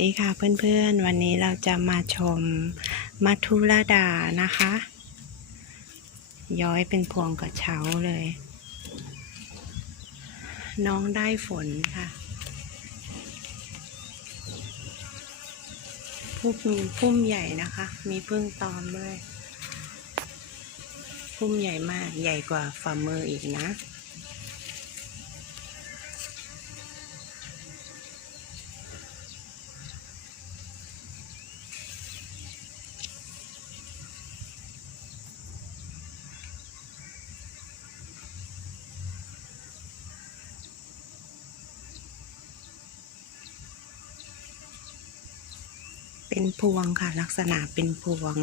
ดีค่ะเพื่อนๆ วันนี้เราจะมาชมมัทุรดานะคะ ย้อยเป็นพวงกระเช้าเลย น้องได้ฝนค่ะ พุ่มพุ่มใหญ่นะคะ มีพึ่งตอมด้วย พุ่มใหญ่มากใหญ่กว่าฝ่ามืออีกนะ เป็นพวงค่ะ ลักษณะเป็นพวง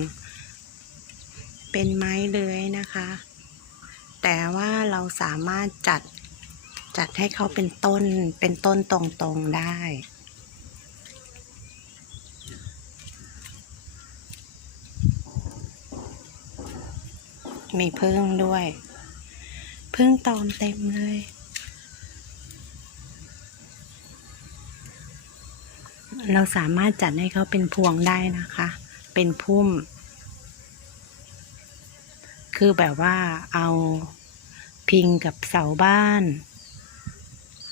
เป็นไม้เลื้อยนะคะ แต่ว่าเราสามารถจัดจัดให้เขาเป็นต้นเป็นต้นตรงๆได้มีพึ่งด้วย พึ่งตอมเต็มเลย เราสามารถจัดให้เขาเป็นพวงได้นะคะ เป็นพุ่ม คือแบบว่าเอาพิงกับเสาบ้าน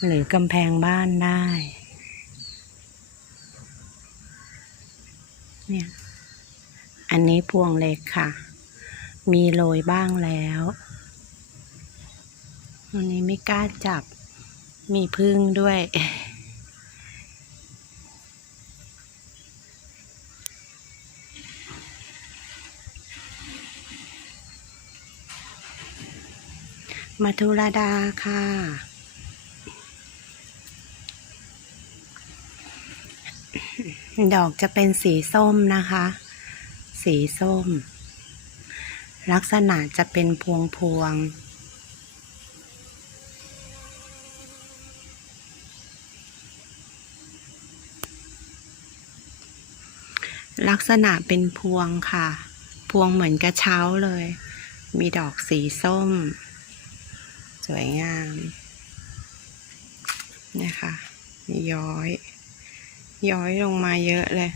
หรือกำแพงบ้านได้ เนี่ย อันนี้พวงเล็กค่ะ มีโรยบ้างแล้ววันนี้ไม่กล้าจับ มีพึ่งด้วย มาทุรดาค่ะ ดอกจะเป็นสีส้มนะคะ สีส้ม ลักษณะจะเป็นพวงพวงลักษณะเป็นพวงค่ะ พวงเหมือนกระเช้าเลย มีดอกสีส้ม วยงามนะคะย้อย ย้อยลงมาเยอะเลย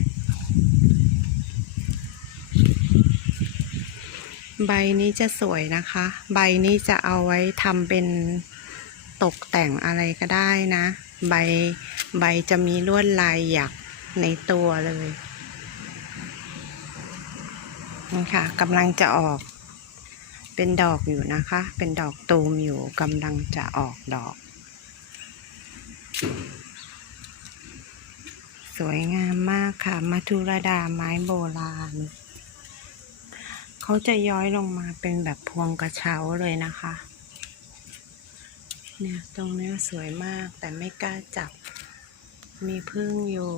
ใบนี้จะสวยนะคะ ใบนี้จะเอาไว้ทำเป็นตกแต่งอะไรก็ได้นะ ใบใบจะมีลวดลายหยักในตัวเลยนี่ค่ะกำลังจะออก เป็นดอกอยู่นะคะ เป็นดอกตูมอยู่กำลังจะออกดอก สวยงามมากค่ะมัทุรดาไม้โบราณ เขาจะย้อยลงมาเป็นแบบพวงกระเช้าเลยนะคะ เนี่ยตรงนี้สวยมากแต่ไม่กล้าจับ มีพึ่งอยู่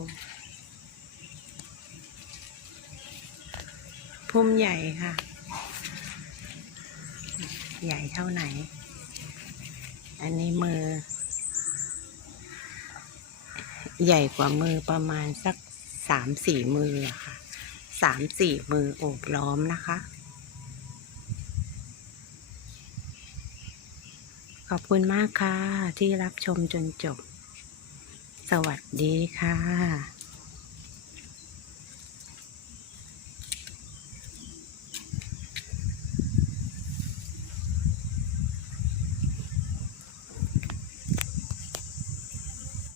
พุ่มใหญ่ค่ะ ใหญ่เท่าไหน อันนี้มือ ใหญ่กว่ามือประมาณสักสามสี่มือค่ะสามสี่มือโอบล้อมนะคะ ขอบคุณมากค่ะ ที่รับชมจนจบ สวัสดีค่ะ